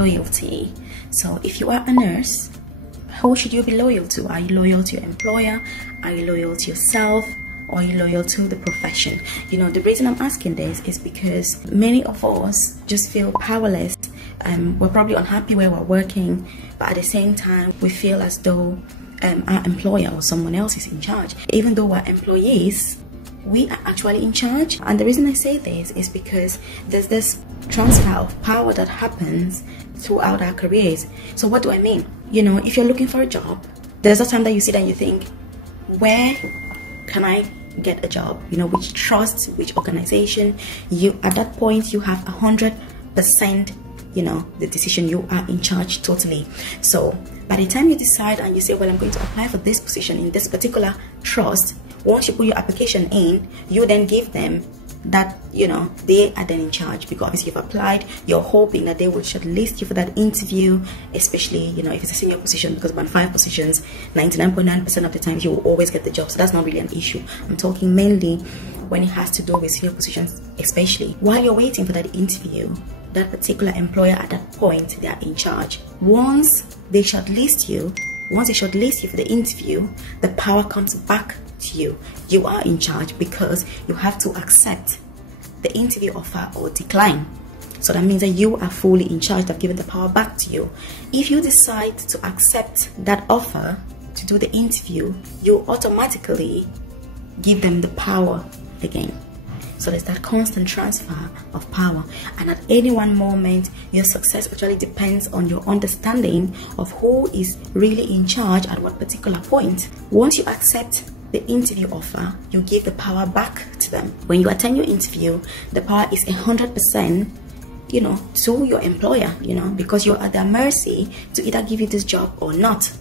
loyalty. So if you are a nurse, who should you be loyal to? Are you loyal to your employer? Are you loyal to yourself? Or are you loyal to the profession? You know, the reason I'm asking this is because many of us just feel powerless. We're probably unhappy where we're working, but at the same time, we feel as though our employer or someone else is in charge. Even though we're employees, we are actually in charge. And the reason I say this is because there's this transfer of power that happens throughout our careers. So what do I mean? You know, if you're looking for a job, there's a time that you sit and you think, where can I get a job? You know, which trust, which organization? You at that point you have 100%, you know, the decision. You are in charge totally. So by the time you decide and you say, well, I'm going to apply for this position in this particular trust, once you put your application in, you then give them that, you know, they are then in charge, because obviously you've applied, you're hoping that they will shortlist you for that interview, especially, you know, if it's a senior position, because band 5 positions, 99.9% of the time you will always get the job, so that's not really an issue. I'm talking mainly when it has to do with senior positions, especially. While you're waiting for that interview, that particular employer at that point, they are in charge. Once they shortlist you for the interview, the power comes back to you. You are in charge because you have to accept the interview offer or decline. So that means that you are fully in charge. They've given the power back to you. If you decide to accept that offer to do the interview, you automatically give them the power again. So there's that constant transfer of power, and at any one moment your success actually depends on your understanding of who is really in charge at what particular point. Once you accept the interview offer, you give the power back to them. When you attend your interview, the power is 100%, you know, to your employer, you know, because you're at their mercy to either give you this job or not.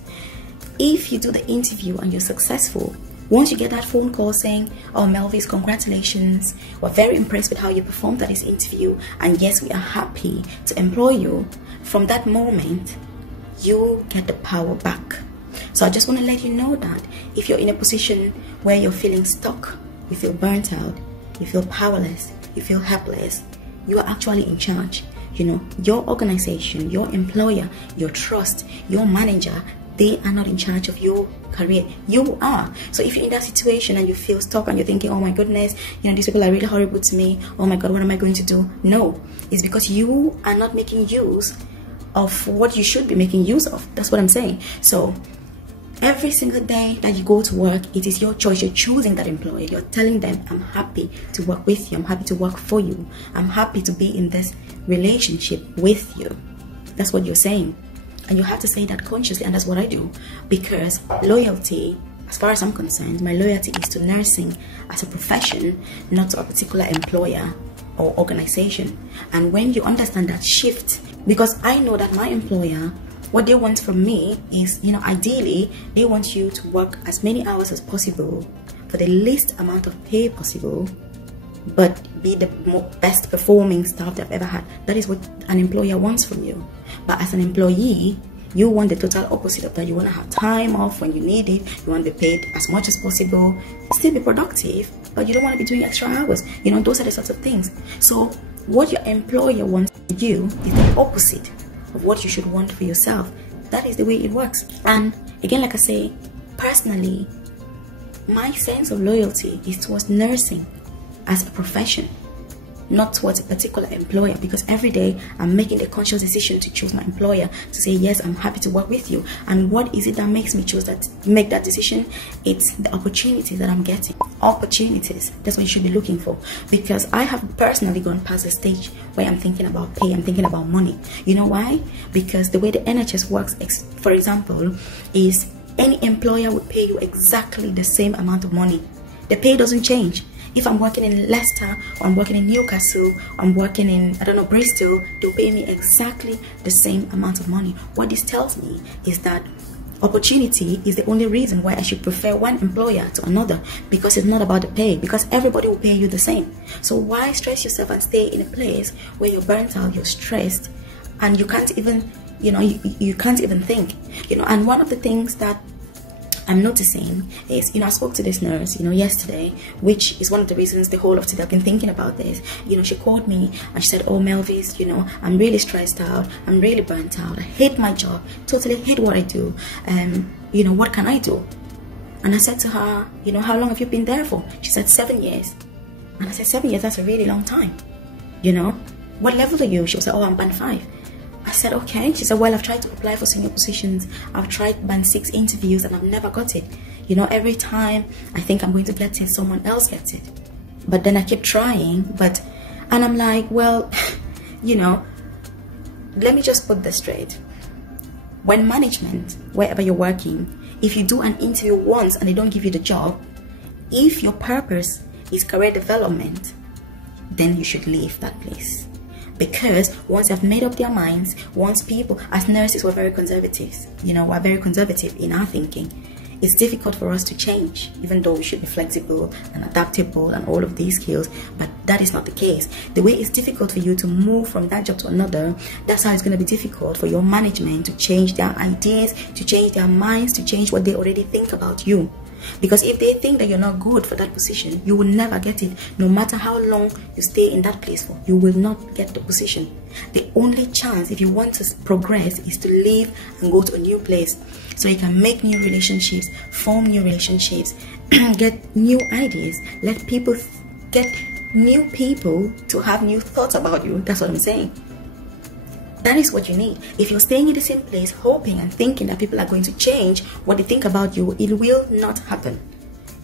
If you do the interview and you're successful, once you get that phone call saying, oh, Melvis, congratulations, we're very impressed with how you performed at this interview, and yes, we are happy to employ you, from that moment you get the power back. So I just want to let you know that if you're in a position where you're feeling stuck, you feel burnt out, you feel powerless, you feel helpless, you are actually in charge. You know, your organization, your employer, your trust, your manager, they are not in charge of your career. You are. So if you're in that situation and you feel stuck and you're thinking, oh my goodness, you know, these people are really horrible to me, oh my God, what am I going to do? No, it's because you are not making use of what you should be making use of. That's what I'm saying. So every single day that you go to work, it is your choice. You're choosing that employer. You're telling them, I'm happy to work with you. I'm happy to work for you. I'm happy to be in this relationship with you. That's what you're saying. And you have to say that consciously, and that's what I do. Because loyalty, as far as I'm concerned, my loyalty is to nursing as a profession, not to a particular employer or organization. And when you understand that shift, because I know that my employer, what they want from me is, you know, ideally, they want you to work as many hours as possible for the least amount of pay possible, but be the best performing staff they've ever had. That is what an employer wants from you. But as an employee, you want the total opposite of that. You want to have time off when you need it. You want to be paid as much as possible, still be productive, but you don't want to be doing extra hours. You know, those are the sorts of things. So what your employer wants from you is the opposite of what you should want for yourself. That is the way it works. And again, like I say, personally, my sense of loyalty is towards nursing as a profession, not towards a particular employer, because every day I'm making the conscious decision to choose my employer, to say, yes, I'm happy to work with you. And what is it that makes me make that decision? It's the opportunities that I'm getting. Opportunities, that's what you should be looking for. Because I have personally gone past the stage where I'm thinking about pay, I'm thinking about money. You know why? Because the way the NHS works, for example, is any employer would pay you exactly the same amount of money. The pay doesn't change. If I'm working in Leicester, or I'm working in Newcastle, or I'm working in, I don't know, Bristol, they'll pay me exactly the same amount of money. What this tells me is that opportunity is the only reason why I should prefer one employer to another, because it's not about the pay, because everybody will pay you the same. So why stress yourself and stay in a place where you're burnt out, you're stressed, and you can't even, you know, you can't even think, you know. And one of the things that I'm noticing is, I spoke to this nurse, yesterday, which is one of the reasons the whole of today I've been thinking about this. She called me and she said, oh, Melvis, I'm really stressed out. I'm really burnt out. I hate my job. Totally hate what I do. What can I do? And I said to her, how long have you been there for? She said 7 years. And I said, 7 years, that's a really long time. What level are you? She was like, oh, I'm band 5. I said, okay. She said, well, I've tried to apply for senior positions. I've tried band 6 interviews and I've never got it. Every time I think I'm going to get it, someone else gets it. But then I keep trying, and I'm like, well, let me just put this straight. When management, wherever you're working, if you do an interview once and they don't give you the job, if your purpose is career development, then you should leave that place. Because once they've made up their minds, once people, as nurses, we're very conservative. We're very conservative in our thinking. It's difficult for us to change, even though we should be flexible and adaptable and all of these skills, but that is not the case. The way it's difficult for you to move from that job to another, that's how it's going to be difficult for your management to change their ideas, to change their minds, to change what they already think about you. Because if they think that you're not good for that position, you will never get it. No matter how long you stay in that place for, you will not get the position. The only chance, if you want to progress, is to leave and go to a new place, so you can make new relationships, form new relationships, get new ideas, let people get new people to have new thoughts about you. That's what I'm saying. That is what you need. If you're staying in the same place, hoping and thinking that people are going to change what they think about you, it will not happen.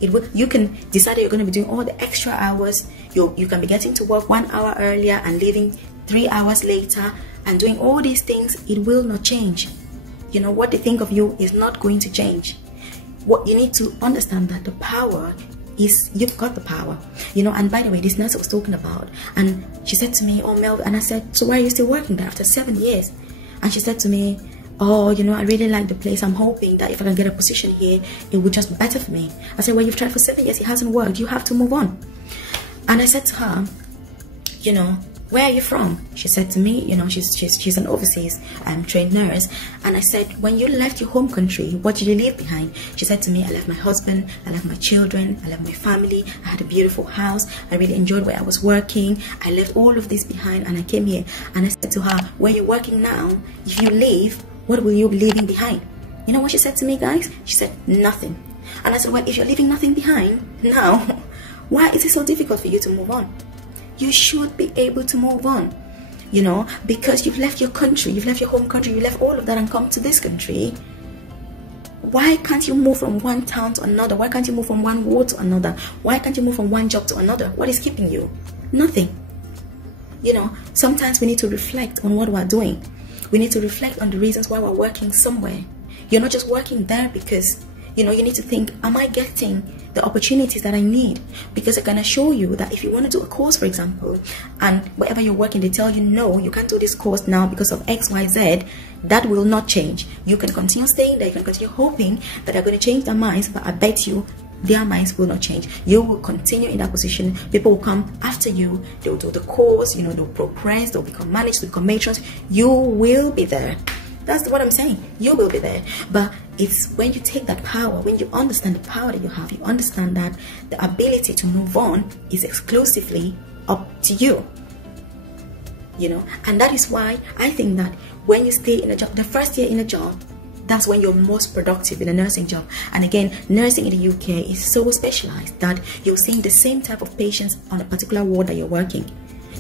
You can decide that you're going to be doing all the extra hours. You can be getting to work 1 hour earlier and leaving 3 hours later and doing all these things. It will not change. What they think of you is not going to change. What you need to understand, that the power is, you've got the power. And by the way, this nurse I was talking about, and she said to me, oh, Mel, and I said, so why are you still working there after 7 years? And she said to me, oh, I really like the place. I'm hoping that if I can get a position here, it would just be better for me. I said, well, you've tried for 7 years, it hasn't worked. You have to move on. And I said to her, where are you from? She said to me, she's an overseas trained nurse. And I said, when you left your home country, what did you leave behind? She said to me, I left my husband, I left my children, I left my family, I had a beautiful house, I really enjoyed where I was working, I left all of this behind and I came here. And I said to her, where you're working now, if you leave, what will you be leaving behind? You know what she said to me, guys? She said, nothing. And I said, well, if you're leaving nothing behind now, why is it so difficult for you to move on? You should be able to move on, because you've left your country, you've left your home country, you left all of that and come to this country. Why can't you move from one town to another? Why can't you move from one ward to another? Why can't you move from one job to another? What is keeping you? Nothing. Sometimes we need to reflect on what we're doing. We need to reflect on the reasons why we're working somewhere. You're not just working there because you need to think, am I getting the opportunities that I need? Because I can assure you that if you want to do a course, for example, and wherever you're working, they tell you, no, you can't do this course now because of X, Y, Z, that will not change. You can continue staying there, you can continue hoping that they're going to change their minds, but I bet you their minds will not change. You will continue in that position. People will come after you, they will do the course, they'll progress, they'll become managers, they'll become matrons. You will be there. That's what I'm saying. You will be there. But it's when you take that power, when you understand the power that you have, you understand that the ability to move on is exclusively up to you. And that is why I think that when you stay in a job, the first year in a job, that's when you're most productive in a nursing job. And again, nursing in the UK is so specialized that you're seeing the same type of patients on a particular ward that you're working.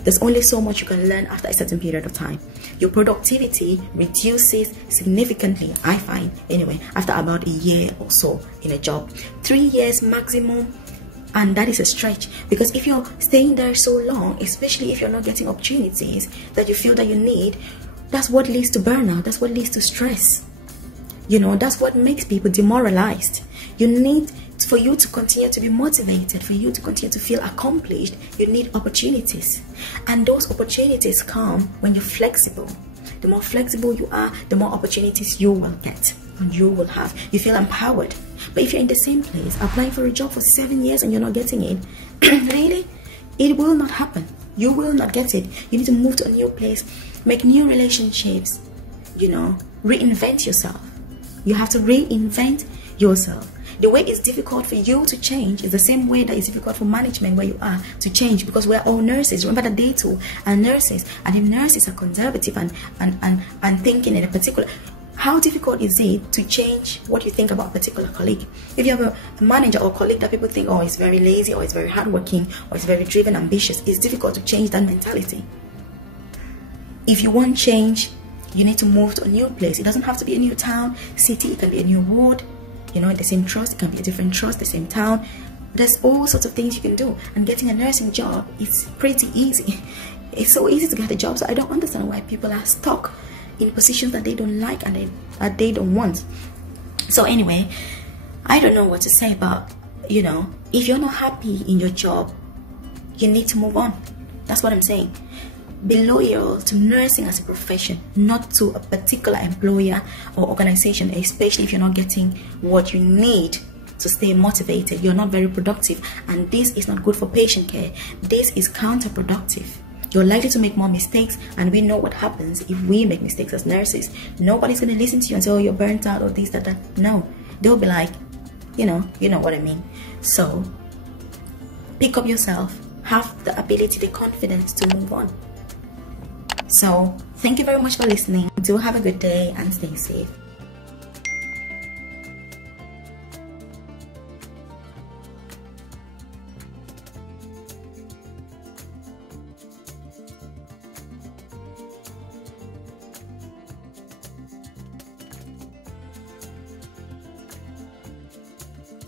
There's only so much you can learn after a certain period of time. Your productivity reduces significantly, I find, anyway, after about a year or so in a job. 3 years maximum, and that is a stretch. Because if you're staying there so long, especially if you're not getting opportunities that you feel that you need, that's what leads to burnout. That's what leads to stress. That's what makes people demoralized. For you to continue to be motivated, for you to continue to feel accomplished, you need opportunities. And those opportunities come when you're flexible. The more flexible you are, the more opportunities you will get and you will have. You feel empowered. But if you're in the same place, applying for a job for 7 years and you're not getting it, really, it will not happen. You will not get it. You need to move to a new place, make new relationships, reinvent yourself. You have to reinvent yourself. The way it's difficult for you to change is the same way that it's difficult for management where you are to change, because we're all nurses. Remember that they too are nurses, and if nurses are conservative and thinking in a particular, how difficult is it to change what you think about a particular colleague? If you have a manager or colleague that people think, oh, he's very lazy, or he's very hardworking, or he's very driven, ambitious, it's difficult to change that mentality. If you want change, you need to move to a new place. It doesn't have to be a new town, city. It can be a new ward, you know, the same trust. It can be a different trust, the same town. There's all sorts of things you can do. And getting a nursing job is pretty easy. It's so easy to get a job. So I don't understand why people are stuck in positions that they don't like and that they don't want. So anyway, I don't know what to say, but you know, if you're not happy in your job, you need to move on. That's what I'm saying. Be loyal to nursing as a profession, not to a particular employer or organization, especially if you're not getting what you need to stay motivated. You're not very productive, and this is not good for patient care. This is counterproductive. You're likely to make more mistakes, and we know what happens if we make mistakes as nurses. Nobody's going to listen to you and say, oh, you're burnt out or this, that. No, they'll be like, you know what I mean. So pick up yourself, have the ability, the confidence to move on. So thank you very much for listening. Do have a good day and stay safe.